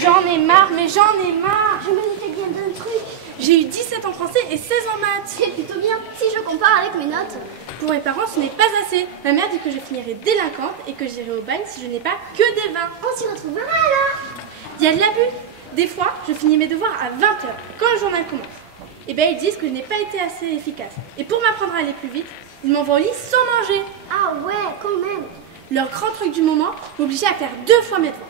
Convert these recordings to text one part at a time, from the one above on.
J'en ai marre, mais j'en ai marre. Je me disais bien d'un truc. J'ai eu 17 en français et 16 en maths. C'est plutôt bien, si je compare avec mes notes. Pour mes parents, ce n'est pas assez. Ma mère dit que je finirai délinquante et que j'irai au bagne si je n'ai pas que des 20. On s'y retrouvera alors. Il y a de l'abus. Des fois, je finis mes devoirs à 20h, quand le journal commence. Et bien, ils disent que je n'ai pas été assez efficace. Et pour m'apprendre à aller plus vite, ils m'envoient au lit sans manger. Ah ouais, quand même. Leur grand truc du moment m'obligeait à faire 2 fois mes devoirs.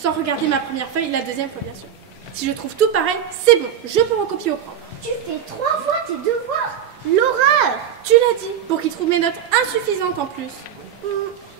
Sans regarder ma première feuille, la deuxième fois bien sûr. Si je trouve tout pareil, c'est bon, je peux recopier au propre. Tu fais 3 fois tes devoirs. L'horreur. Tu l'as dit, pour qu'ils trouvent mes notes insuffisantes en plus.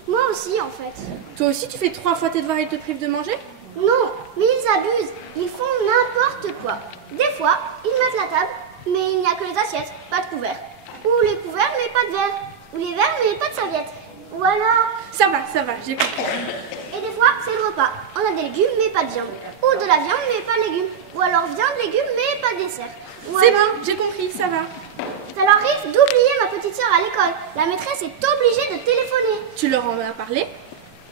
Moi aussi en fait. Toi aussi, tu fais 3 fois tes devoirs et te prives de manger? Non, mais ils abusent. Ils font n'importe quoi. Des fois, ils mettent la table, mais il n'y a que les assiettes, pas de couverts. Ou les couverts, mais pas de verre. Ou les verres, mais pas de serviettes. Ou alors... Ça va, j'ai compris. Et des fois, c'est le repas. On a des légumes, mais pas de viande. Ou de la viande, mais pas de légumes. Ou alors viande, légumes, mais pas de dessert. C'est bon, j'ai compris, ça va. Ça leur arrive d'oublier ma petite sœur à l'école. La maîtresse est obligée de téléphoner. Tu leur en as parlé?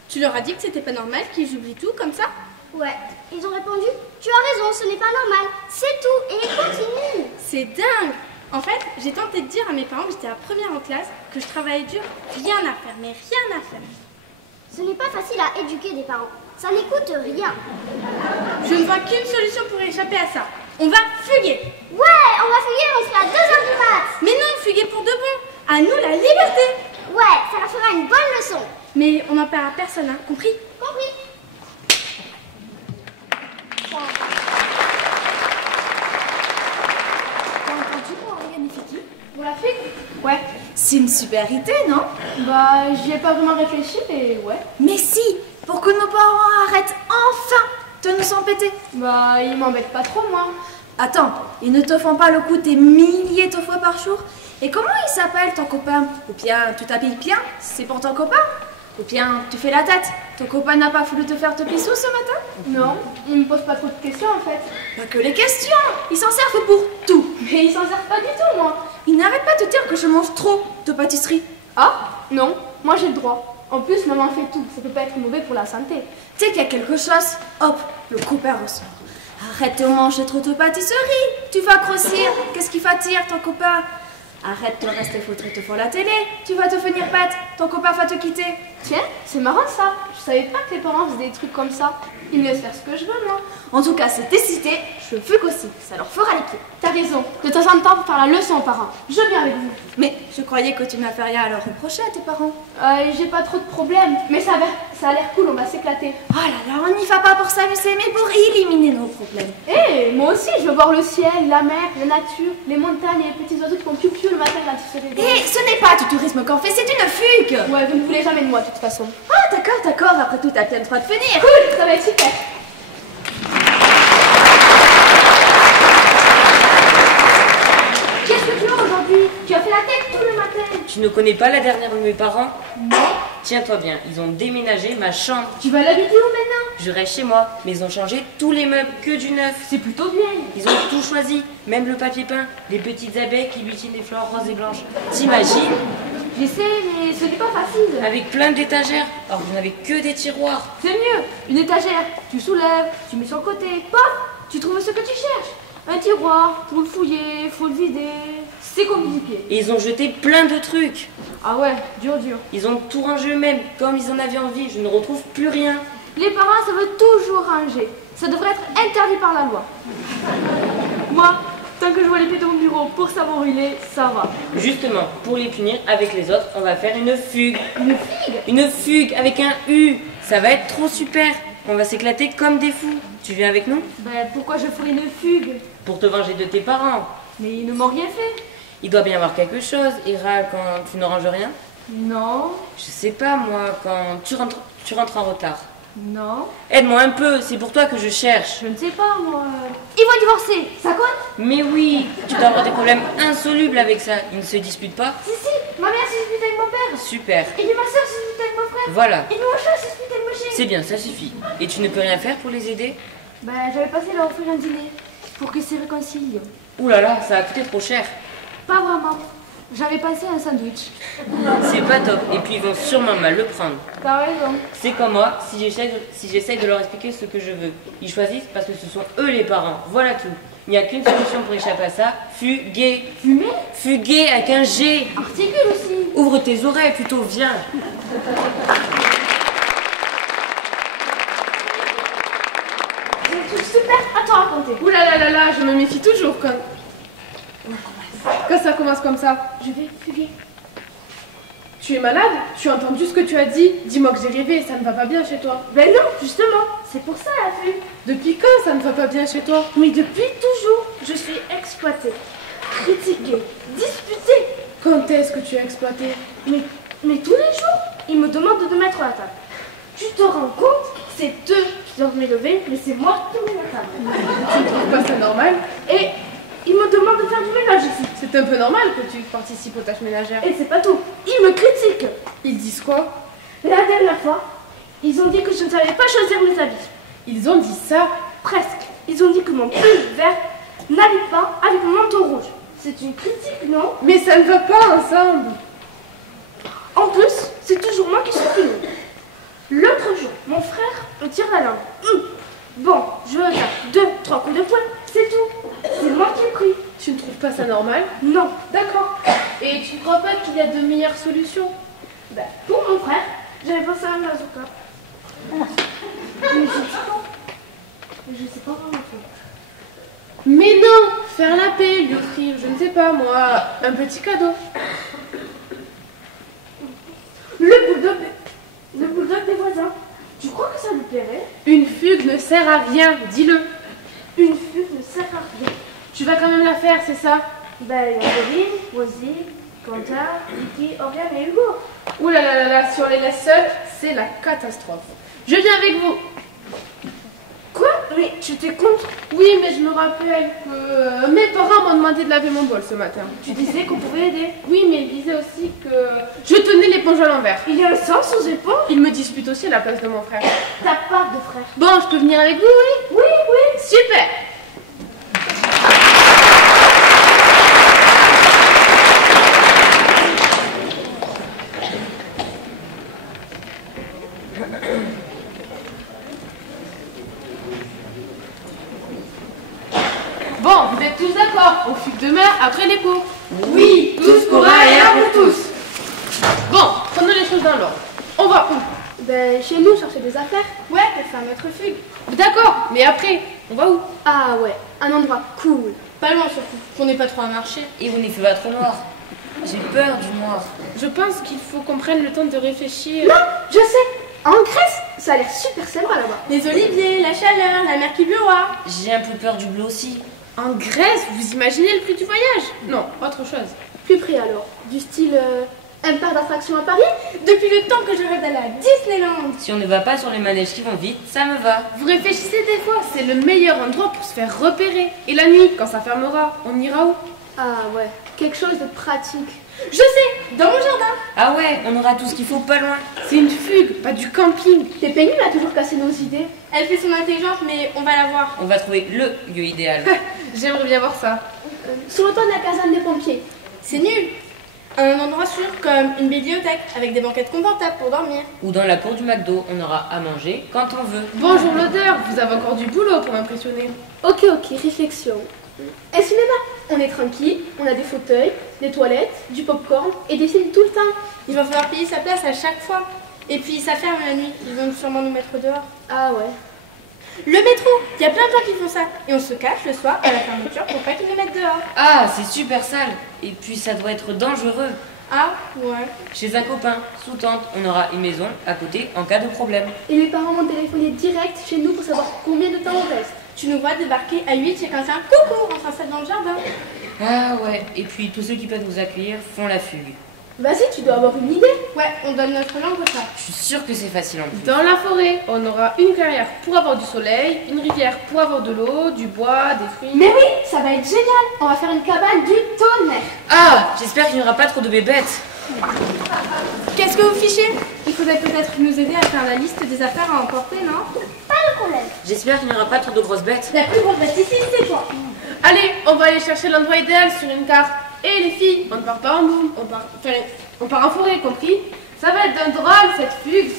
Tu leur as dit que c'était pas normal qu'ils oublient tout comme ça? Ouais, ils ont répondu, tu as raison, ce n'est pas normal, c'est tout, et ils continuent. C'est dingue. En fait, j'ai tenté de dire à mes parents que j'étais la première en classe, que je travaillais dur, rien à faire, mais rien à faire. Ce n'est pas facile à éduquer des parents, ça n'écoute rien. Je ne vois qu'une solution pour échapper à ça. On va fuguer. Ouais, on va fuguer, on sera à 2h du mat. Mais non, fuguer pour de bon. À nous la liberté. Ouais, ça leur fera une bonne leçon. Mais on n'en parle à personne, hein, compris? Compris. T'as entendu pour Ariane et Fiki? Pour la fugue? Ouais. C'est une super idée, non? Bah, j'y ai pas vraiment réfléchi, mais ouais. Mais si, pour que nos parents arrêtent enfin de nous embêter. Bah, ils m'embêtent pas trop, moi. Attends, ils ne te font pas le coup des milliers de fois par jour? Et comment il s'appelle ton copain? Ou bien tu t'habilles bien, c'est pour ton copain? Ou bien tu fais la tête, ton copain n'a pas voulu te faire te bisous ce matin? Non, ils me posent pas trop de questions, en fait. Pas que les questions, ils s'en servent pour tout. Mais ils s'en servent pas du tout, moi. Ils n'arrêtent pas de dire que je mange trop de pâtisserie. Ah, non, moi j'ai le droit. En plus, maman fait tout, ça peut pas être mauvais pour la santé. Dès qu'il y a quelque chose, hop, le copain ressort. Arrête de manger trop de pâtisserie, tu vas grossir. Qu'est-ce qui fatigue ton copain? Arrête de rester foutre devant la télé, tu vas devenir bête, ton copain va te quitter. Tiens, c'est marrant ça. Je savais pas que les parents faisaient des trucs comme ça. Ils me laissent faire ce que je veux, moi. En tout cas, c'est décidé, je fugue aussi, ça leur fera les pieds. T'as raison. De temps en temps, pour faire la leçon aux parents. Je viens avec vous. Mais je croyais que tu n'avais rien à leur reprocher à tes parents. J'ai pas trop de problèmes. Mais ça a l'air cool, on va s'éclater. Oh là là, on n'y va pas pour s'amuser, mais pour éliminer nos problèmes. Moi aussi, je veux voir le ciel, la mer, la nature, les montagnes et les petits oiseaux qui font piou-piou le matin là, tu sais. Et ce n'est pas du tourisme qu'on fait, c'est une fugue. Ouais, vous ne voulez jamais de moi, de toute façon. Ah d'accord, après tout, t'as bien le droit de venir. Cool, ça va être super. Qu'est-ce que tu as aujourd'hui? Tu as fait la tête tout le matin. Tu ne connais pas la dernière de mes parents? Non. Tiens-toi bien, ils ont déménagé ma chambre. Tu vas l'habiter où maintenant? Je reste chez moi, mais ils ont changé tous les meubles, que du neuf. C'est plutôt bien. Ils ont tout choisi, même le papier peint, les petites abeilles qui butinent des fleurs roses et blanches. T'imagines? J'essaie, mais ce n'est pas facile. Avec plein d'étagères, alors que vous n'avez que des tiroirs. C'est mieux, une étagère. Tu soulèves, tu mets sur le côté, paf, tu trouves ce que tu cherches. Un tiroir, faut le fouiller, faut le vider. C'est compliqué. Et ils ont jeté plein de trucs. Ah ouais, dur. Ils ont tout rangé eux-mêmes, comme ils en avaient envie. Je ne retrouve plus rien. Les parents, ça veut toujours ranger. Ça devrait être interdit par la loi. Moi, tant que je vois les pieds de mon bureau pour savoir où il est, ça va. Justement, pour les punir avec les autres, on va faire une fugue. Une figue? Une fugue avec un U. Ça va être trop super. On va s'éclater comme des fous. Tu viens avec nous? Ben pourquoi je ferais une fugue? Pour te venger de tes parents. Mais ils ne m'ont rien fait. Il doit bien y avoir quelque chose, Ira, quand tu ne ranges rien. Non. Je sais pas, moi, quand tu rentres en retard. Non. Aide-moi un peu, c'est pour toi que je cherche. Je ne sais pas, moi. Ils vont divorcer, ça compte? Mais oui, tu dois avoir des problèmes insolubles avec ça. Ils ne se disputent pas? Si, ma mère se dispute avec mon père. Super. Et puis ma soeur se dispute avec mon frère. Voilà, Et mon chat se dispute avec mon chien. c'est bien, ça suffit. Et tu ne peux rien faire pour les aider? Ben j'avais passé leur offrir un dîner pour qu'ils se réconcilient. Ouh là là, ça a coûté trop cher. Pas vraiment. J'avais passé un sandwich. C'est pas top, et puis ils vont sûrement mal le prendre. T'as raison. C'est comme moi, si j'essaye de leur expliquer ce que je veux. Ils choisissent parce que ce sont eux les parents, voilà tout. Il n'y a qu'une solution pour échapper à ça, fuguer. Fumer? Fuguer avec un G. Articule aussi. Ouvre tes oreilles plutôt, viens. J'ai un truc super à te raconter. Ouh là là là là, je me méfie toujours quand ça commence comme ça. Je vais fuguer. Tu es malade? Tu as entendu ce que tu as dit? Dis-moi que j'ai rêvé, ça ne va pas bien chez toi. Ben non, justement, c'est pour ça la fugue. Depuis quand ça ne va pas bien chez toi? Mais depuis toujours, je suis exploitée, critiquée, disputée. Quand est-ce que tu as exploité? Mais tous les jours, ils me demandent de mettre la table. Tu te rends compte? C'est eux qui doivent m'élever, mais c'est moi qui mets la table. Tu ne trouves pas ça normal? Et ils me demandent de faire du ménage ici. C'est un peu normal que tu participes aux tâches ménagères. Et c'est pas tout, ils me critiquent. Ils disent quoi? La dernière fois, ils ont dit que je ne savais pas choisir mes habits. Ils ont dit ça? Presque. Ils ont dit que mon pull vert n'allait pas avec mon manteau rouge. C'est une critique, non? Mais ça ne va pas ensemble. En plus, c'est toujours moi qui suis punie. L'autre jour, mon frère me tire la langue. Bon, je tape 2-3 coups de poing, c'est tout. C'est moi qui ai pris. Tu ne trouves pas ça normal? Non. D'accord. Et tu ne crois pas qu'il y a de meilleures solutions? Ben, pour mon frère, j'avais pensé à un bazooka. Mais je sais pas comment faire. Mais non! Faire la paix, lui offrir, je ne sais pas moi, un petit cadeau. Le bulldog des voisins. Tu crois que ça lui plairait? Une fugue ne sert à rien, dis-le. Une fugue ne sert à rien. Tu vas quand même la faire, c'est ça? Ben, il y a Dorine, Rosie, Quentin, Vicky, Oriane et Hugo. Ouh là là là là, si on les laisse seuls, c'est la catastrophe. Je viens avec vous. Quoi? Mais tu t'es contre? Oui, mais je me rappelle que mes parents m'ont demandé de laver mon bol ce matin. Tu disais qu'on pouvait aider. Oui, mais ils disaient aussi que je tenais l'éponge à l'envers. Il y a un sens aux épaules? Ils me disputent aussi à la place de mon frère. T'as pas de frère. Bon, je peux venir avec vous, oui? Oui, oui. Super! Bon, vous êtes tous d'accord, on fugue demain après les cours. Oui, tous pour un et un pour tous. Bon, prenons les choses dans l'ordre. On va où? Ben, chez nous, chercher des affaires. Ouais, pour faire notre fugue. D'accord, mais après, on va où? Ah ouais, un endroit cool. Pas loin surtout, qu'on n'ait pas trop à marcher. Et vous n'y fait pas trop noir. J'ai peur du noir. Je pense qu'il faut qu'on prenne le temps de réfléchir. Non, je sais. En Grèce, ça a l'air super sympa là-bas. Les oliviers, la chaleur, la mer qui bleuoie. J'ai un peu peur du bleu aussi. En Grèce, vous imaginez le prix du voyage? Non, autre chose. Plus près alors. Du style un parc d'attractions à Paris. Depuis le temps que je rêve d'aller à Disneyland. Si on ne va pas sur les manèges qui vont vite, ça me va. Vous réfléchissez des fois, c'est le meilleur endroit pour se faire repérer. Et la nuit, quand ça fermera, on ira où? Ah ouais, quelque chose de pratique. Je sais, dans mon jardin. Ah ouais, on aura tout ce qu'il faut pas loin. C'est une fugue, pas du camping. Pépé Nul a toujours cassé nos idées. Elle fait son intelligence, mais on va la voir. On va trouver le lieu idéal. J'aimerais bien voir ça. Sur le toit de la caserne des pompiers. C'est nul. Un endroit sûr comme une bibliothèque avec des banquettes confortables pour dormir. Ou dans la cour du McDo, on aura à manger quand on veut. Bonjour l'odeur, vous avez encore du boulot pour m'impressionner. Ok, réflexion. Un cinéma. On est tranquille, on a des fauteuils, des toilettes, du popcorn et des films tout le temps. Il va falloir payer sa place à chaque fois. Et puis ça ferme la nuit, ils vont sûrement nous mettre dehors. Ah ouais. Le métro, il y a plein de gens qui font ça. Et on se cache le soir à la fermeture pour pas qu'ils nous mettent dehors. Ah, c'est super sale. Et puis ça doit être dangereux. Ah ouais. Chez un copain, sous tente, on aura une maison à côté en cas de problème. Et mes parents m'ont téléphoné direct chez nous pour savoir combien de temps on reste. Tu nous vois débarquer à 8 chez quelqu'un, coucou, on s'installe dans le jardin. Ah ouais, et puis tous ceux qui peuvent nous accueillir font la fugue. Vas-y, tu dois avoir une idée. Ouais, on donne notre langue au chat. Je suis sûre que c'est facile en plus. Dans la forêt, on aura une clairière pour avoir du soleil, une rivière pour avoir de l'eau, du bois, des fruits. Mais oui, ça va être génial. On va faire une cabane du tonnerre. Ah, j'espère qu'il n'y aura pas trop de bébêtes. Qu'est-ce que vous fichez? Il faudrait peut-être nous aider à faire la liste des affaires à emporter, non? Pas de problème. J'espère qu'il n'y aura pas trop de grosses bêtes. La plus grosse bête ici, c'est toi. Allez, on va aller chercher l'endroit idéal sur une carte. Et les filles, on ne part pas en boum, on part en forêt, compris? Ça va être d'un drôle cette fugue.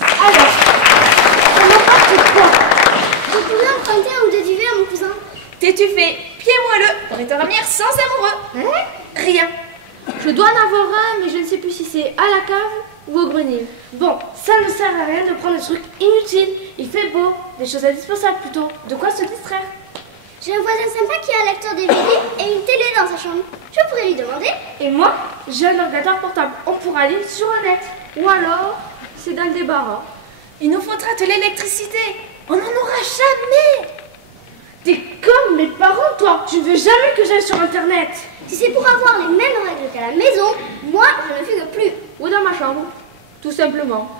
Alors, on n'emporte quoi? Je pourrais emprunter un ou deux duvets à mon cousin. T'es-tu fait pied moelleux pour y dormir sans amoureux? Rien. Je dois en avoir un, mais je ne sais plus si c'est à la cave ou au grenier. Bon, ça ne sert à rien de prendre des trucs inutiles. Il fait beau, des choses indispensables plutôt. De quoi se distraire? J'ai un voisin sympa qui a un lecteur DVD et une télé dans sa chambre. Je pourrais lui demander. Et moi, j'ai un ordinateur portable. On pourra aller sur le net. Ou alors, c'est dans le débarras. Il nous faudra de l'électricité. On n'en aura jamais. T'es comme mes parents, toi. Tu ne veux jamais que j'aille sur Internet. Si c'est pour avoir les mêmes règles qu'à la maison, moi, je ne fugue plus. Ou dans ma chambre. Tout simplement.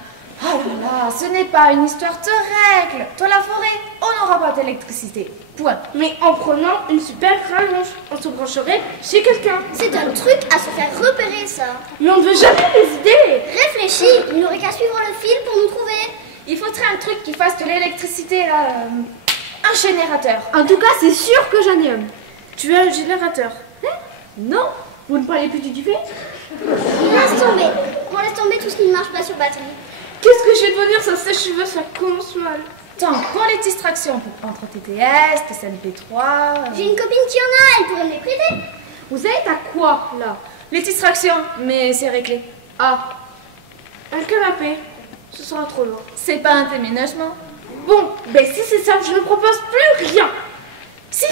Oh là là, ce n'est pas une histoire de règles. Dans la forêt, on n'aura pas d'électricité. Point. Mais en prenant une super rallonge, on se brancherait chez quelqu'un. C'est un truc à se faire repérer, ça. Mais on ne veut jamais les idées. Réfléchis, il n'aurait qu'à suivre le fil pour nous trouver. Il faudrait un truc qui fasse de l'électricité, là. Un générateur. En tout cas, c'est sûr que j'en ai un. Tu as un générateur? Non. Vous ne parlez plus du duvet? Laisse tomber. On laisse tomber tout ce qui ne marche pas sur batterie. Qu'est-ce que je vais devenir sans sèche-cheveux? Ça commence mal. Tant pour les distractions, on peut prendre TTS, TSMP3. J'ai une copine qui en a, elle pourrait me les prêter. Vous êtes à quoi, là? Les distractions, mais c'est réglé. Ah, un canapé. Ce sera trop loin. C'est pas un déménagement. Bon, ben si c'est ça, je ne propose plus rien. Si,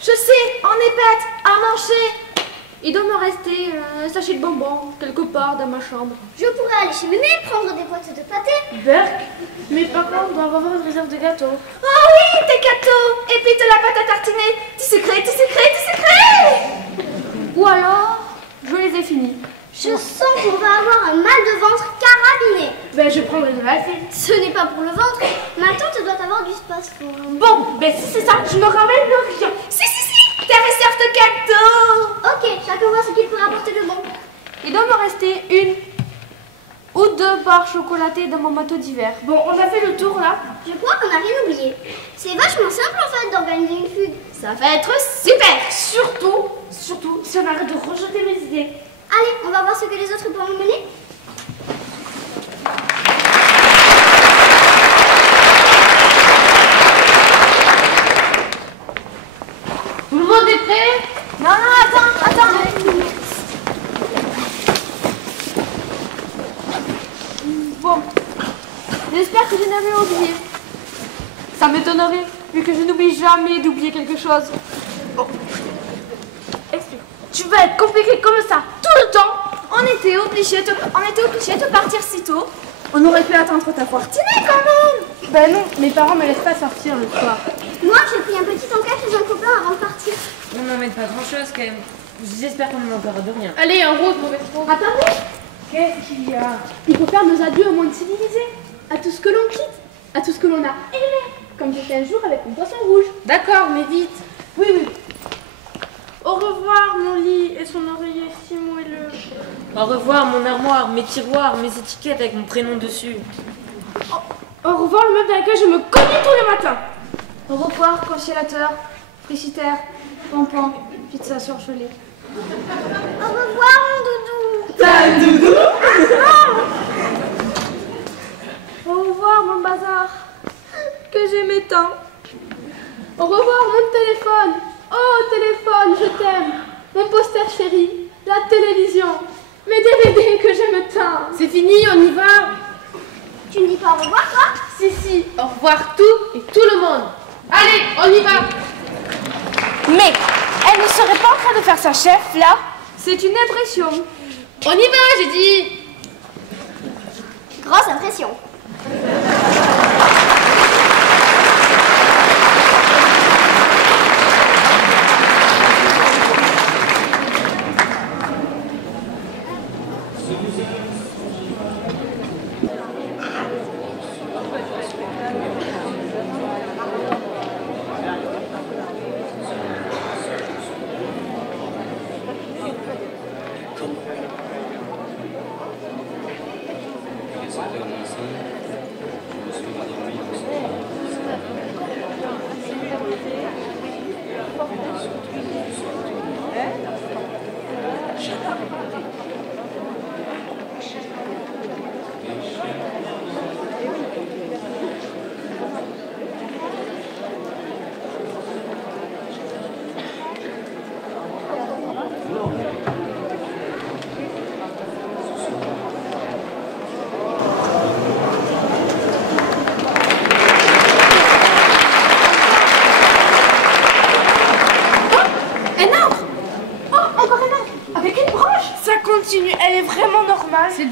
je sais, en EHPAD, à manger. Il doit me rester un sachet de bonbons quelque part dans ma chambre. Je pourrais aller chez Mémé prendre des boîtes de pâté. Berk, mes parents doivent avoir une réserve de gâteaux. Oh oui, des gâteaux. Et puis de la pâte à tartiner. Du secret. Ou alors, je les ai finis. Je sens qu'on va avoir un mal de ventre carabiné. Ben je prendrai de la fille. Ce n'est pas pour le ventre. Ma tante doit avoir du spasme. Bon, ben si c'est ça, je me ramène le rien. Si, ta réserve de gâteaux. Ok, chacun voit ce qu'il peut rapporter de bon. Il doit me rester une ou deux barres chocolatées dans mon manteau d'hiver. Bon, on a fait le tour là. Je crois qu'on n'a rien oublié. C'est vachement simple en fait d'organiser une fugue. Ça va être super. Surtout, si on arrête de rejeter mes idées. Allez, on va voir ce que les autres pourront nous mener. Tout le monde est prêt? Non, attends. Bon, j'espère que je n'ai rien oublié. Ça m'étonnerait, vu que je n'oublie jamais d'oublier quelque chose. Bon. Explique. Tu vas être compliqué comme ça, tout le temps. On était obligés de partir si tôt. On aurait pu attendre ta fortunée quand même. Ben non, mes parents me laissent pas sortir le soir. Moi, j'ai pris un petit encas chez un copain avant de partir. On n'emmène pas grand chose quand même. J'espère qu'on ne manquera de rien. Allez, en route, mauvais trop. Attendez. Qu'est-ce qu'il y a? Il faut faire nos adieux au monde civilisé, à tout ce que l'on quitte, à tout ce que l'on a aimé, comme j'étais un jour avec mon poisson rouge. D'accord, mais vite. Oui. Au revoir mon lit et son oreiller si moelleux. Au revoir mon armoire, mes tiroirs, mes étiquettes avec mon prénom dessus. Au revoir le meuble dans lequel je me cognais tous les matins. Au revoir, congélateur, frigidaire, pompon, pizza surgelée. Au revoir, mon doudou. T'as un doudou? Au revoir, mon bazar, que j'aimais tant. Au revoir mon téléphone. Oh téléphone, je t'aime. Mon poster chéri, la télévision, mes DVD que j'aime tant. C'est fini, on y va. Tu ne dis pas au revoir, toi? Si, au revoir tout et tout le monde. Allez, on y va. Mais elle ne serait pas en train de faire sa chef là? C'est une impression. On y va, j'ai dit. Grosse impression. Je suis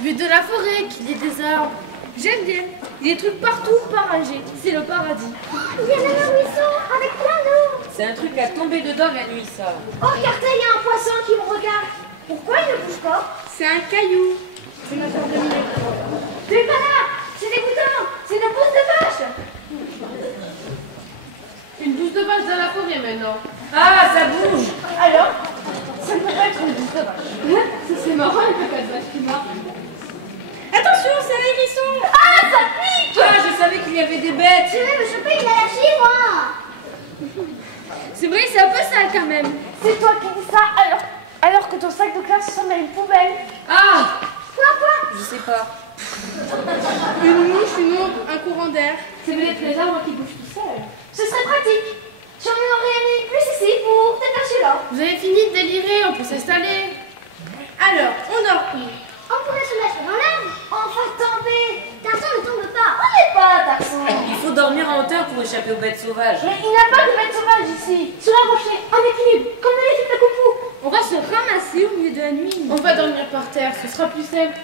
Vu de la forêt, qu'il y ait des arbres. J'aime bien. Il y a des trucs partout, pas rangés. C'est le paradis. Il y a même un ruisseau avec plein d'eau. C'est un truc à tomber dedans la nuit, ça. Oh, regardez, il y a un poisson qui me regarde. Pourquoi il ne bouge pas? C'est un caillou. C'est notre ami. Des canards. C'est des boutons. C'est une bouse de vache. Une bouse de vache dans la forêt maintenant. Ah, ça bouge. Alors, ça ne peut pas être une bouse de vache. Ça c'est marrant les caca de vache qui marche. Attention, c'est un hérisson. Ah, ça pique. Ah, je savais qu'il y avait des bêtes. Je vais me choper une allergie, moi. C'est vrai, c'est un peu sale quand même. C'est toi qui dis ça alors que ton sac de classe ressemble à une poubelle. Ah, Quoi? je sais pas. Une mouche, une ombre, un courant d'air. C'est peut-être les arbres qui bougent tout seuls. Ce serait pratique. J'en aurais mis plus ici pour t'attacher là. Vous avez fini de délirer, on peut s'installer. Alors, on dort où? On pourrait se mettre dans l'herbe. Enfin, tomber. Tarzan ne tombe pas. On n'est pas Tarzan. Il faut dormir en hauteur pour échapper aux bêtes sauvages. Mais il n'y a pas de bête sauvage ici. Sur un rocher, en équilibre, comme dans les films de Kung Fu. On va se ramasser au milieu de la nuit. On va dormir par terre, ce sera plus simple.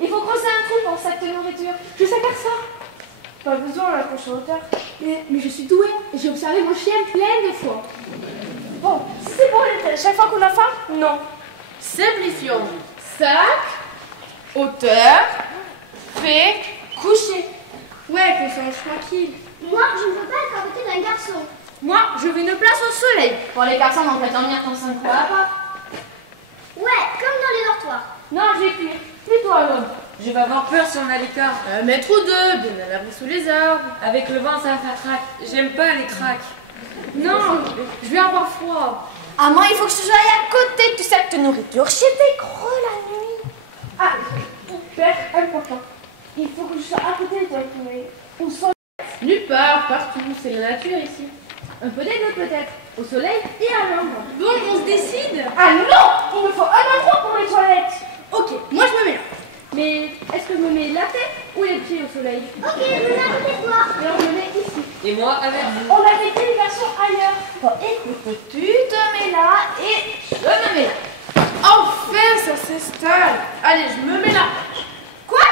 Il faut creuser un trou pour le sac de nourriture. Je sais faire ça. Pas besoin là qu'on soit en hauteur. Mais je suis douée. J'ai observé mon chien plein de fois. Bon, si c'est bon, chaque fois qu'on a faim? Non. Simplifions. Sac, hauteur, fait, coucher. Ouais, qu'on s'en tranquille. Moi, je ne veux pas être à côté d'un garçon. Moi, je veux une place au soleil. Pour les garçons, on peut dormir ton 5 fois à part. Ouais, comme dans les dortoirs. Non, j'ai pire. C'est toi, l'homme. Je vais avoir peur si on a l'écart. Un mètre ou deux, bien à l'abri sous les arbres. Avec le vent, ça va faire crack. J'aime pas les cracks. Non, je vais avoir froid. Ah, moi, il faut que je sois à côté du sac de nourriture. J'ai des gros la nuit. Ah, hyper important. Il faut que je sois à côté de toi, mais où sont... Nulle part, partout, c'est la nature ici. Un peu des deux peut-être, au soleil et à l'ombre. Bon, on se décide. Ah non! Il me faut un endroit pour les toilettes. Ok, moi je me mets là. Mais est-ce que je me mets la tête ou les pieds au soleil? Ok, je me mets à côté de toi. Alors je me mets ici. Et moi, avec vous. On a fait une version ailleurs. Bon, écoute, tu te mets là et je me mets là. Enfin, ça s'installe. Allez, je me mets là. Quoi?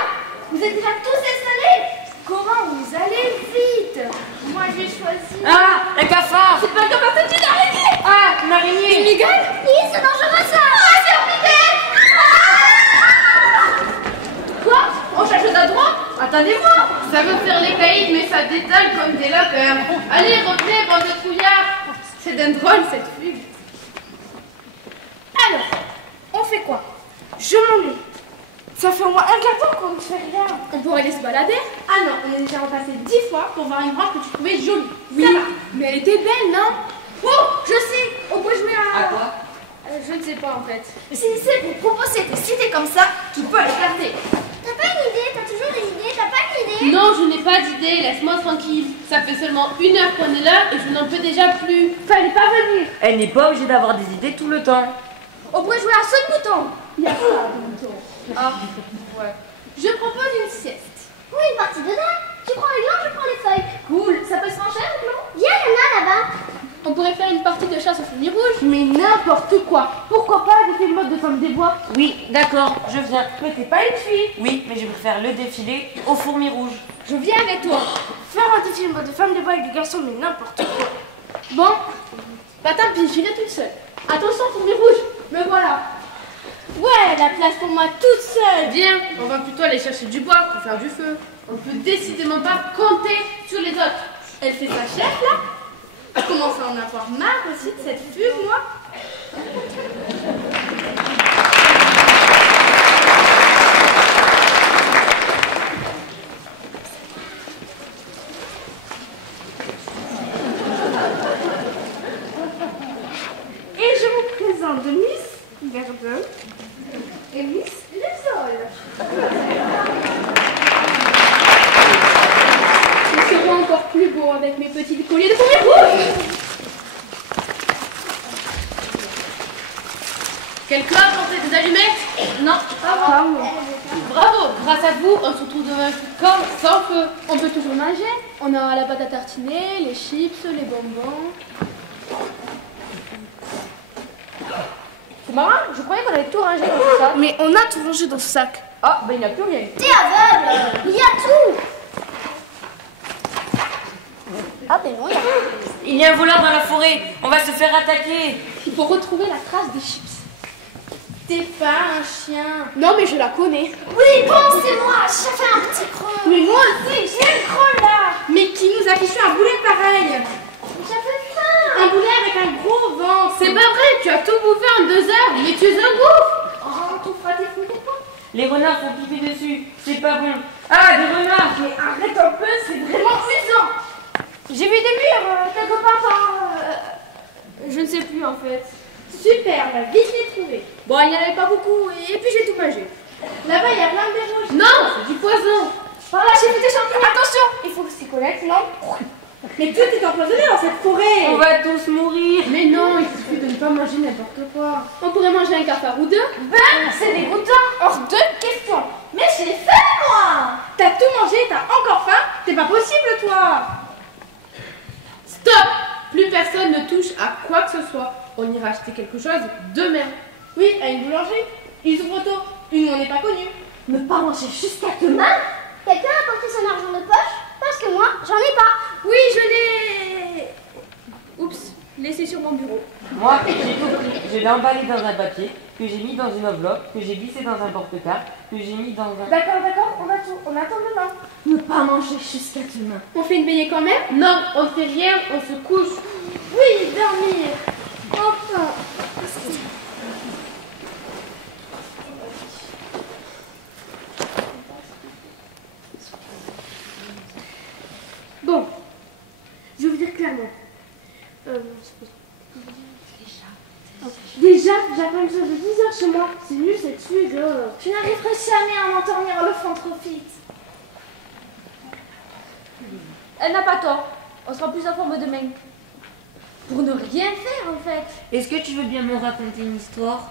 Vous êtes déjà tous installés? Comment vous allez vite? Moi j'ai choisi... Ah, un cafard. C'est pas comme un petit araignée. Ah, une araignée. Une migale? Oui, c'est dangereux ça. Ah, c'est horrible. Quoi? On cherche d'un droit? Attendez-moi. Ça veut faire les caïds, mais ça détale comme des lapins. Allez, revenez, bande de trouillards. C'est d'un drôle cette fugue. Alors, on fait quoi? Je m'ennuie. Ça fait au moins un quart d'heure qu'on ne fait rien. On pourrait aller se balader. Ah non, on est déjà repassé 10 fois pour voir une robe que tu trouvais jolie. Oui, ça va. Mais elle était belle, non? Oh, je sais. On peut jouer à... À quoi? Je ne sais pas en fait. Si c'est pour proposer des idées comme ça, tu peux les garder. T'as pas une idée? T'as toujours des idées? T'as pas une idée? Non, je n'ai pas d'idée, laisse-moi tranquille. Ça fait seulement 1 heure qu'on est là et je n'en peux déjà plus. Fallait pas venir. Elle n'est pas obligée d'avoir des idées tout le temps. On pourrait jouer à seul bouton. Il y a pas de bouton. Ah, ouais. Je propose une sieste. Ou une partie de dame. Tu prends les glands, je prends les feuilles. Cool, ça peut se manger un gland? Viens, il y en a là-bas. On pourrait faire une partie de chasse au fumier rouge. Mais n'importe quoi. Pourquoi pas avec les modes de femme des bois? Oui, d'accord, je viens. Mais t'es pas une fille. Oui, mais je préfère le défilé aux fourmis rouges. Je viens avec toi. Faire un défi mode de femme des bois avec des garçons, mais n'importe quoi. Bon, bah tant pis, j'irai toute seule. Attention, fourmi rouge, me voilà. Ouais, la place pour moi toute seule. Viens, on va plutôt aller chercher du bois pour faire du feu. On peut décidément pas compter sur les autres. Elle fait sa chef là. Je commence à en avoir marre aussi de cette fugue, moi. Et je vous présente Miss Verdun et Miss Lesol. Ils seront encore plus beaux avec mes petits colliers de fourmi rouge. Quelqu'un a apporté des allumettes? Non, Ah bon. Bravo, grâce à vous, on se retrouve devant un camp sans feu. on peut toujours manger. On aura la pâte à tartiner, les chips, les bonbons. C'est marrant, je croyais qu'on avait tout rangé dans ce sac. Mais on a tout rangé dans ce sac. Ah, ben il n'y a plus rien. T'es aveugle. Il y a tout. Ah ben non, il y a rien. Il y a un voleur dans la forêt. On va se faire attaquer. Il faut retrouver la trace des chips. T'es pas un chien. Non, mais je la connais. Oui, bon, c'est moi. J'ai fait un petit creux. Mais moi aussi, j'ai le creux là. Mais qui nous a fichu un boulet pareil? J'avais faim. Un boulet avec un gros ventre. C'est pas vrai, tu as tout bouffé en 2 heures, mais tu es un gouffre. Oh, tu feras tes fous des points. Les renards font pipi dessus. C'est pas bon. Ah, des renards. Mais arrête un peu, c'est vraiment usant. J'ai vu des murs quelque part. Je ne sais plus en fait. Super, on va vite les trouver. Bon, il n'y en avait pas beaucoup et puis j'ai tout mangé. Là-bas, il y a plein de baies rouges. Non, c'est du poison. Par là, j'ai vu des champignons. Attention, il faut s'y connaître, non? Mais tout est empoisonné dans cette forêt. On va tous mourir. Mais non, il suffit de ne pas manger n'importe quoi. On pourrait manger un cafard ou deux. Ben, c'est dégoûtant. Hors de question. Mais j'ai faim, moi. T'as tout mangé, t'as encore faim. C'est pas possible, toi. Stop. Plus personne ne touche à quoi que ce soit. On ira acheter quelque chose demain. Oui, à une boulangerie. Ils ouvrent tôt. Une où on n'est pas connu. Ne pas manger jusqu'à demain. Quelqu'un a porté son argent de poche? Parce que moi, j'en ai pas. Oui, je l'ai. Oups, laissé sur mon bureau. Moi, j'ai tout pris. Je l'ai emballé dans un papier, que j'ai mis dans une enveloppe, que j'ai glissé dans un porte-carte, que j'ai mis dans un... D'accord, on attend demain. Ne pas manger jusqu'à demain. On fait une baignée quand même. Non, on ne fait rien, on se couche. Oui, dormir. Enfin. Bon, je vais vous dire clairement. Déjà, j'attends une chose de 10 heures chez moi. C'est nul cette fugue. Je n'arriverai jamais à m'endormir le fond trop vite. Elle n'a pas tort. On sera plus informés demain. Pour ne rien faire, en fait. Est-ce que tu veux bien me raconter une histoire?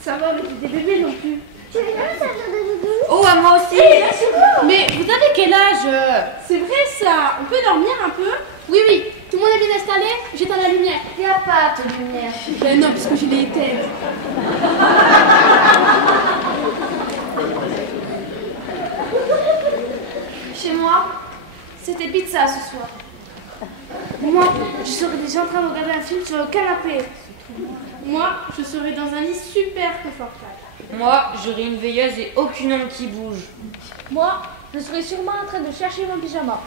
Ça va, mais t'es des bébés non plus. Tu veux jamais servir de doudou? Oh, à moi aussi. Mais vous avez quel âge? C'est vrai ça. On peut dormir un peu? Oui, oui. Tout le monde est bien installé? J'éteins la lumière. Il n'y a pas de lumière. Ben non, puisque je l'ai éteinte. Chez moi, c'était pizza ce soir. Moi, je serais déjà en train de regarder un film sur le canapé. Moi, je serais dans un lit super confortable. Moi, j'aurai une veilleuse et aucune ombre qui bouge. Moi, je serai sûrement en train de chercher mon pyjama.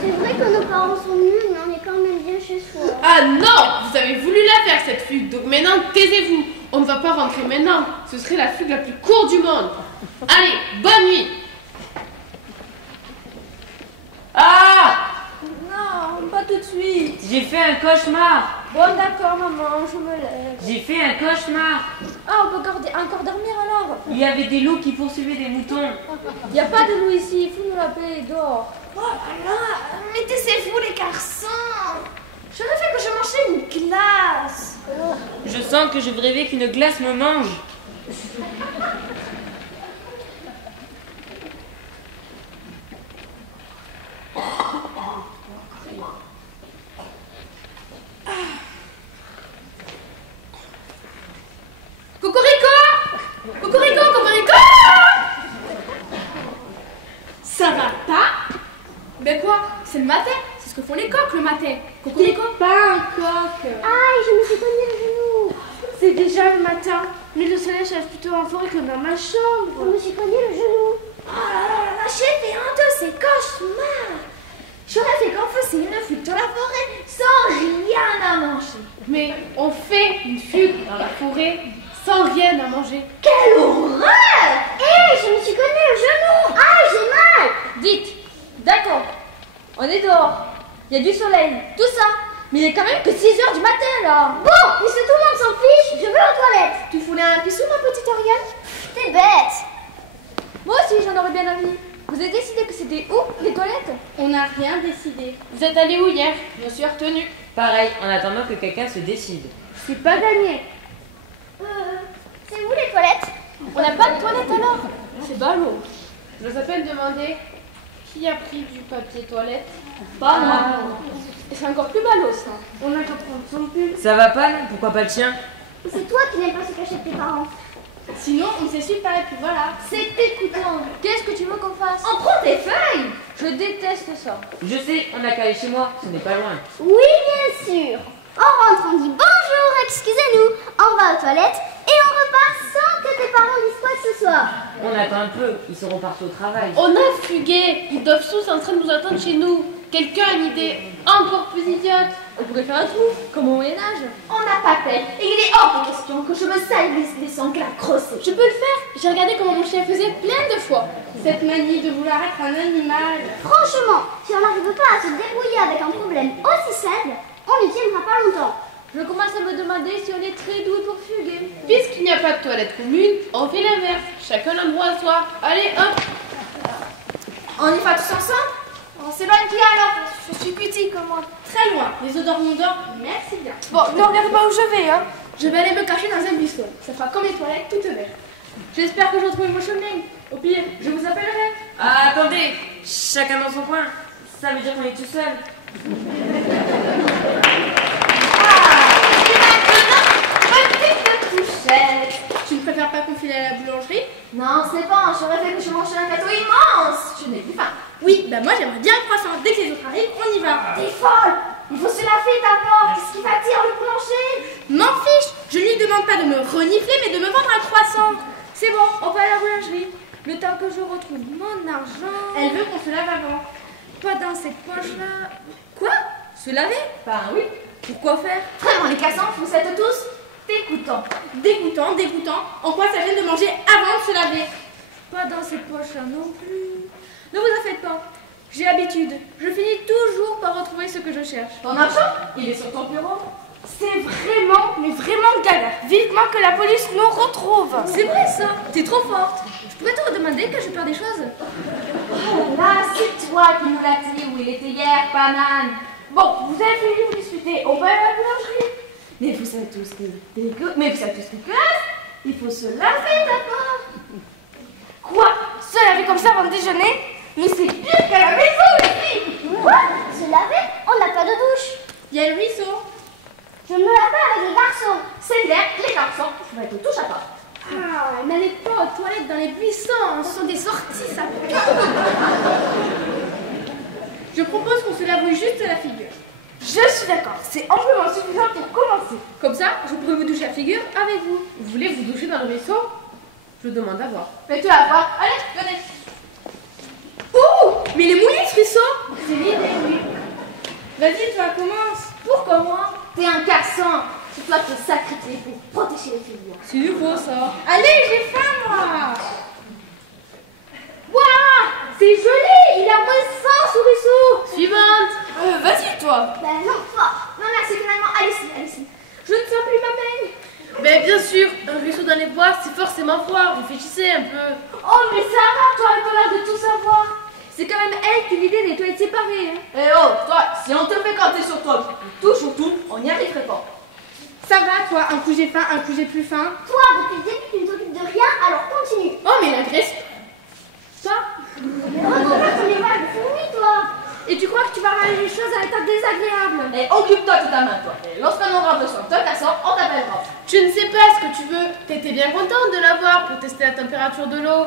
C'est vrai que nos parents sont nuls, mais on est quand même bien chez soi. Ah non, vous avez voulu la faire cette fugue, donc maintenant taisez-vous. On ne va pas rentrer maintenant, ce serait la fugue la plus courte du monde. Allez, bonne nuit. Ah! Non, pas tout de suite. J'ai fait un cauchemar. Bon, d'accord, maman, je me lève. J'ai fait un cauchemar. Ah, on peut encore dormir alors? Il y avait des loups qui poursuivaient des moutons. Il n'y a pas de loup ici, fous-nous la paix, dehors. Oh là là, mais taisez-vous les garçons. Je rêvais que je mangeais une glace. Je sens que je vais rêver qu'une glace me mange. Cocorico! Cocorico, cocorico! Ça va pas? Ben quoi? C'est le matin. C'est ce que font les coqs le matin. Cocorico? Pas un coq. Aïe, je me suis cogné le genou. C'est déjà le matin. Mais le soleil se lève plutôt en forêt que dans ma Je chambre. me suis cogné le genou. Oh là là là, j'ai fait un de ces cauchemars. J'aurais fait qu'on faisait une fuite dans la forêt sans rien à manger. Mais on fait une fugue dans la forêt sans rien à manger. Quelle horreur! Hé, je me suis cogné le genou. Aïe, j'ai mal. Dites, d'accord, on est dehors. Il y a du soleil, tout ça. Mais il est quand même que 6 heures du matin là. Bon, puisque tout le monde s'en fiche, je vais aux toilettes. Tu voulais un bisou, ma petite Oriane? T'es bête. Moi aussi, j'en aurais bien envie. Vous avez décidé que c'était où les toilettes? On n'a rien décidé. Vous êtes allés où hier? Je me suis retenue. Pareil, en attendant que quelqu'un se décide. C'est pas gagné. C'est où les toilettes? On n'a pas de toilettes alors? C'est ballot. J'ose à peine demander qui a pris du papier toilette. Pas moi. Et c'est encore plus ballot ça. On a qu'à prendre son pull. Ça va pas, non? Pourquoi pas le chien? C'est toi qui n'aimes pas se cacher de tes parents. Sinon, on s'essuie pas et puis voilà. C'est dégoûtant. Qu'est-ce que tu veux qu'on fasse? On prend tes feuilles. Je déteste ça. Je sais, on n'a qu'à aller chez moi, ce n'est pas loin. Oui, bien sûr. On rentre, on dit bonjour, excusez-nous. On va aux toilettes et on repart sans que tes parents disent quoi que ce soit. On attend un peu, ils seront partis au travail. On a fugué. Ils doivent tous en train de nous attendre chez nous. Quelqu'un a une idée encore plus idiote. On pourrait faire un trou, comme au Moyen-Âge. On n'a pas fait. Et il est hors de question que je me salisse les sangles crossés. Je peux le faire. J'ai regardé comment mon chien faisait plein de fois. Cette manie de vouloir être un animal. Franchement, si on n'arrive pas à se débrouiller avec un problème aussi simple, on n'y tiendra pas longtemps. Je commence à me demander si on est très doué pour fuguer. Puisqu'il n'y a pas de toilette commune, on fait l'inverse. Chacun un endroit à soi. Allez, hop. On y va tous ensemble? On s'éloigne qui alors? Je suis cutie comme moi. Très loin. Les odeurs m'endorment. Merci bien. Bon, ne regarde pas où je vais, hein. Je vais aller me cacher dans un buisson. Ça fera comme les toilettes toutes vertes. J'espère que je retrouve mon chemin. Au pire, je vous appellerai. Ah, attendez, chacun dans son coin. Ça veut dire qu'on est tout seul. Tu ne préfères pas qu'on file à la boulangerie? Non, c'est bon, j'aurais fait que je mangeais un gâteau immense. Je n'ai plus faim. Oui, bah moi j'aimerais bien un croissant. Dès que les autres arrivent, on y va. T'es folle. Il faut se laver d'abord. Qu'est-ce qui t'attire le boulanger? M'en fiche. Je ne lui demande pas de me renifler, mais de me vendre un croissant. C'est bon, on va à la boulangerie. Le temps que je retrouve mon argent. Elle veut qu'on se lave avant. Pas dans cette poche-là. Quoi? Se laver? Ben oui. Pourquoi faire? Vraiment, les cassants, vous êtes tous dégoûtants. Dégoûtant, dégoûtant. En quoi ça gêne de manger avant de se laver? Pas dans cette poche-là non plus. Ne vous en faites pas. J'ai l'habitude. Je finis toujours par retrouver ce que je cherche. Ton argent? Il est sur ton bureau. C'est vraiment, mais vraiment galère. Vivement que la police nous retrouve. C'est vrai ça. T'es trop forte. Je pourrais te redemander que je perds des choses. Oh là, c'est toi qui nous l'as dit où il était hier, banane. Bon, vous avez fini de vous disputer. On va à la boulangerie. Mais vous savez tous que dégueulasse. Il faut se laver d'abord. Quoi? Se laver comme ça avant le déjeuner? Mais c'est pire qu'à la maison, les filles. Quoi? Se laver? On n'a pas de douche. Il y a le ruisseau. Je me lave pas avec les garçons. C'est clair, les garçons, je vais être touche à part. Ah, n'allez pas aux toilettes dans les buissons. Ce sont des sorties, ça pue. Je propose qu'on se lave juste la figure. Je suis d'accord, c'est amplement suffisant pour commencer. Comme ça, je pourrais vous doucher la figure avec vous. Vous voulez vous doucher dans le ruisseau? Je demande à voir. Mais tu vas voir. Allez, venez. Oh, mais il est mouillé ce ruisseau. C'est l'idée, oui. Vas-y, toi, commence. Pourquoi moi? T'es un garçon. C'est toi qui es sacrifié pour protéger les filles. C'est nouveau, ça. Allez, j'ai faim, moi. Waouh, c'est joli. Il a moins de sang ce ruisseau. Suivante. Vas-y, toi. Ben non, toi. Non, merci, finalement. Allez-y. Je ne sens plus ma main. Ben bien sûr, un ruisseau dans les bois, c'est forcément froid. Réfléchissez un peu. Oh, mais Sarah, toi, elle a l'air de tout savoir. C'est quand même elle qui a l'idée des toilettes séparées. Hein. Eh oh, toi, si on te fait compter sur toi, toujours tout, on n'y arriverait pas. Ça va, toi, un coup j'ai faim, un coup j'ai plus faim. Toi, depuis le début, tu ne t'occupes de rien, alors continue. Oh, mais la graisse. Toi? Mais retrouve ton éval de fourmi, toi. Et tu crois que tu vas ramener les choses à l'état désagréable? Et occupe-toi de ta main, toi. Et lorsqu'on aura besoin de cassant, on t'appellera. Je ne sais pas ce que tu veux. T'étais bien contente de l'avoir pour tester la température de l'eau.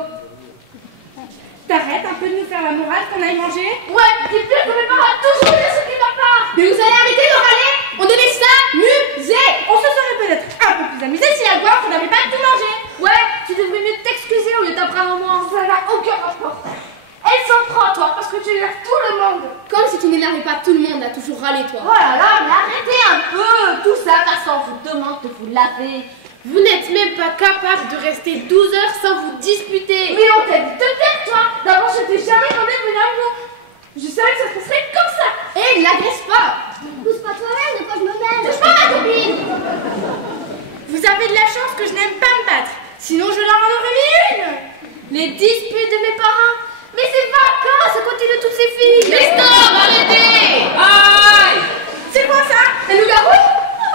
T'arrêtes un peu de nous faire la morale qu'on aille manger? Ouais, dis plus que mes parents ont toujours dit ce qui va pas. Mais vous allez arrêter de râler? On devait s'amuser. On se serait peut-être un peu plus amusé si à boire on n'avait pas tout mangé. Ouais, tu devrais mieux t'excuser au lieu d'apprendre à moi. Ça n'a aucun rapport. Elle s'en prend, toi, parce que tu énerves tout le monde. Comme si tu n'énervais pas tout le monde à toujours râler, toi. Oh là là, mais arrêtez un peu. Tout ça parce qu'on vous demande de vous laver. Vous n'êtes même pas capable de rester 12 heures sans vous disputer. Mais on t'a dit de te taire, toi. D'abord, je t'ai jamais demandé de venir avec nous. Je savais que ça se passerait comme ça. Hé, n'agresse pas. Pousse pas toi-même, de quoi je me mêle. Touche pas ma copine. Vous avez de la chance que je n'aime pas me battre. Sinon, je leur en aurais mis une. Les disputes de mes parents. Mais c'est vacances, à côté de toutes ces filles. Mais stop, arrêtez. Aïe. C'est quoi ça? Un loup-garou?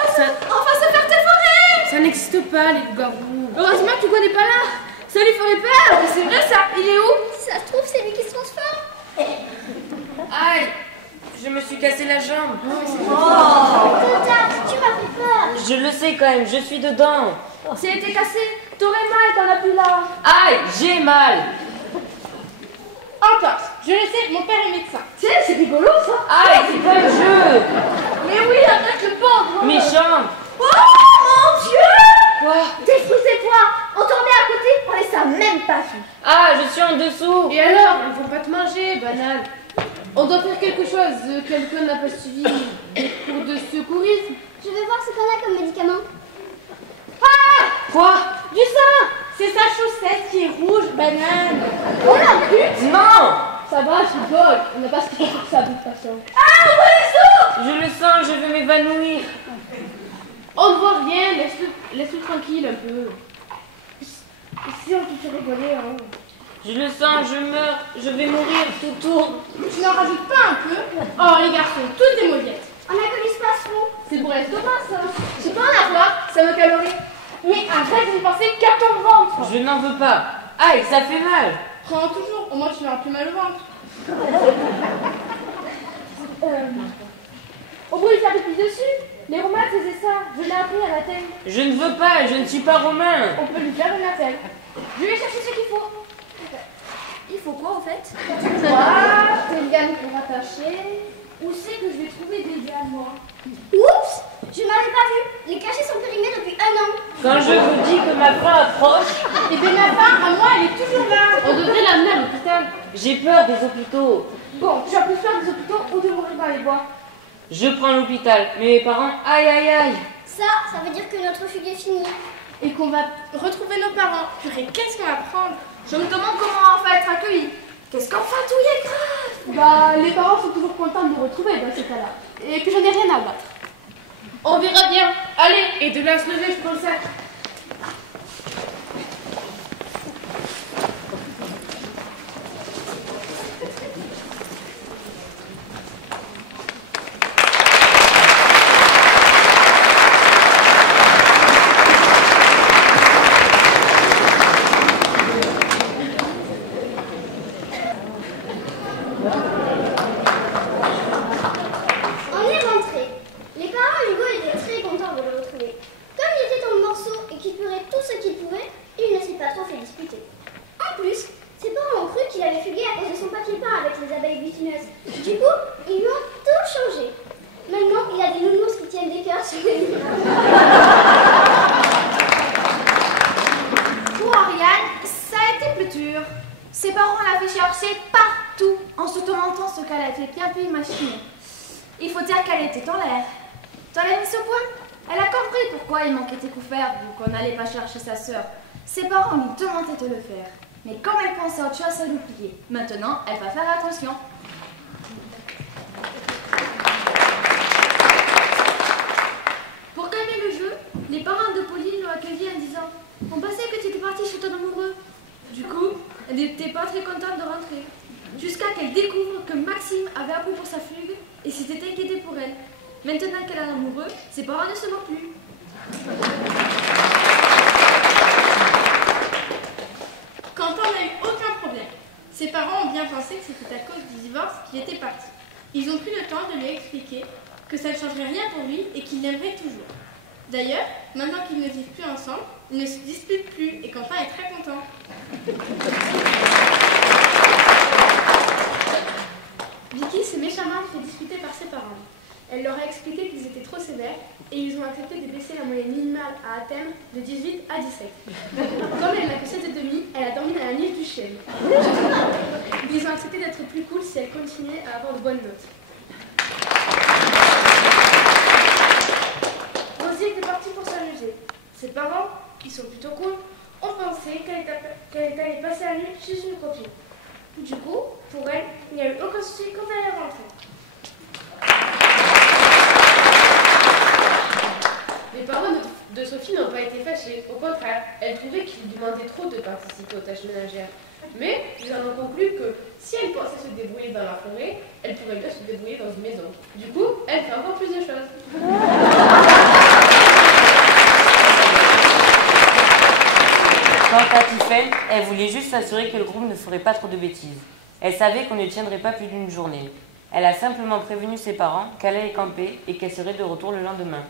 Enfin, se faire tes forêts. Ça n'existe pas, les loups-garous. Heureusement que tu connais pas là. Ça lui ferait peur. Mais c'est vrai ça. Il est où? Si ça se trouve, c'est lui qui se transforme. Aïe, je me suis cassé la jambe. Totard, tu m'as fait peur. Je le sais quand même, je suis dedans. Si elle était cassée, T'aurais mal, t'en as plus là. Aïe, j'ai mal. Entorse. Je le sais, mon père est médecin. Tiens, c'est rigolo ça. Aïe, c'est pas le jeu. Mais oui, arrête le pauvre. Méchant. Oh mon Dieu. Quoi? Dépoussez-toi. On t'en met à côté, on laisse ça même pas vu. Ah, je suis en dessous. Et alors, ils vont pas te manger, banal. On doit faire quelque chose. Quelqu'un n'a pas suivi des cours de secourisme. Je vais voir ce qu'on a comme médicament. Quoi? Du sang. C'est sa chaussette qui est rouge, banane. Oh la pute. Non. Ça va, je rigole. On n'a pas ce qu'il faut pour ça, de toute façon. Je le sens, je vais m'évanouir. On ne voit rien, laisse-le tranquille un peu. Si on te fait rigoler, hein. Je le sens, je meurs, je vais mourir, tout tourne. Tu n'en rajoutes pas un peu? Oh, les garçons, toutes des mauviettes. On a connu ce passe-fond. C'est pour l'estomac, ça. J'ai pas en avoir, ça me calorie. Mais arrête de ne penser qu'à ton ventre. Je n'en veux pas. Aïe, ça fait mal. Prends toujours, au moins tu n'auras plus mal au ventre. Au bout, il fait pipi dessus. Les Romains faisaient ça, je l'ai appris à l'Athènes. Je ne veux pas, je ne suis pas romain. On peut lui faire une appel. Je vais chercher ce qu'il faut. Il faut quoi en fait? Voilà, tes lianes pour attacher. Où c'est que je vais trouver des lianes, moi? Oups, je m'avais pas vu. Les cachets sont périmés depuis 1 an. Quand je vous dis que ma fin approche, Et bien ma part, à moi, elle est toujours là. On devrait l'amener à l'hôpital. j'ai peur des hôpitaux. Bon, tu as plus peur des hôpitaux ou de mourir dans les bois? Je prends l'hôpital, mais mes parents, aïe aïe aïe. Ça veut dire que notre fugue est finie. Et qu'on va retrouver nos parents. Purée, qu'est-ce qu'on va prendre? Je me demande comment on va être accueillis. Qu'est-ce qu'on fait, tout y est grave? Bah, les parents sont toujours contents de nous retrouver dans ces cas-là. Et puis j'en ai rien à battre. On verra bien. Allez, et de là à se lever, je prends le sac. On est rentré. Les parents Hugo étaient très contents de le retrouver. Comme il était en morceaux et qu'il pleurait tout ce qu'il pouvait, il ne s'est pas trop fait disputer. En plus, ses parents ont cru qu'il avait fugué à cause de son papier peint avec les abeilles butineuses. Du coup, ils lui ont tout changé. Maintenant, il a des nounours qui tiennent des cœurs sur les murs. Pour Ariane, ça a été plus dur. Ses parents l'avaient cherché partout en se demandant ce qu'elle avait bien pu imaginer. Il faut dire qu'elle était en l'air. Dans la mise au point, elle a compris pourquoi il manquait des couverts vu qu'on n'allait pas chercher sa sœur. Ses parents lui demandaient de le faire. Mais comme elle pensait à autre chose, elle l'oubliait. Maintenant, elle va faire attention. Pour calmer le jeu, les parents de Pauline l'ont accueillie en disant « On pensait que tu étais partie chez ton amoureux. » Du coup, elle n'était pas très contente de rentrer. Jusqu'à qu'elle découvre que Maxime avait appris pour sa fugue et s'était inquiété pour elle. Maintenant qu'elle a un amoureux, ses parents ne se moquent plus. Quentin n'a eu aucun problème. Ses parents ont bien pensé que c'était à cause du divorce qu'il était parti. Ils ont pris le temps de lui expliquer que ça ne changerait rien pour lui et qu'il l'aimerait toujours. D'ailleurs, maintenant qu'ils ne vivent plus ensemble, ils ne se disputent plus et Quentin est très content. Vicky s'est méchamment fait disputer par ses parents. Elle leur a expliqué qu'ils étaient trop sévères et ils ont accepté de baisser la moyenne minimale à Athènes de 18 à 17. Comme elle n'a que 7,5, elle a dormi dans la niche du chêne. Ils ont accepté d'être plus cool si elle continuait à avoir de bonnes notes. Rosie était partie pour s'amuser. Ses parents, qui sont plutôt cool, ont pensé qu'elle était allée passer la nuit chez une copine. Du coup, pour elle, il n'y a eu aucun souci quand elle est rentrée. Les parents de Sophie n'ont pas été fâchés. Au contraire, elles trouvaient qu'il lui demandait trop de participer aux tâches ménagères. Mais ils en ont conclu que si elle pensait se débrouiller dans la forêt, elle pourrait bien se débrouiller dans une maison. Du coup, elle fait encore plus de choses. Quant à Tiffen, elle voulait juste s'assurer que le groupe ne ferait pas trop de bêtises. Elle savait qu'on ne tiendrait pas plus d'une journée. Elle a simplement prévenu ses parents qu'elle allait camper et qu'elle serait de retour le lendemain.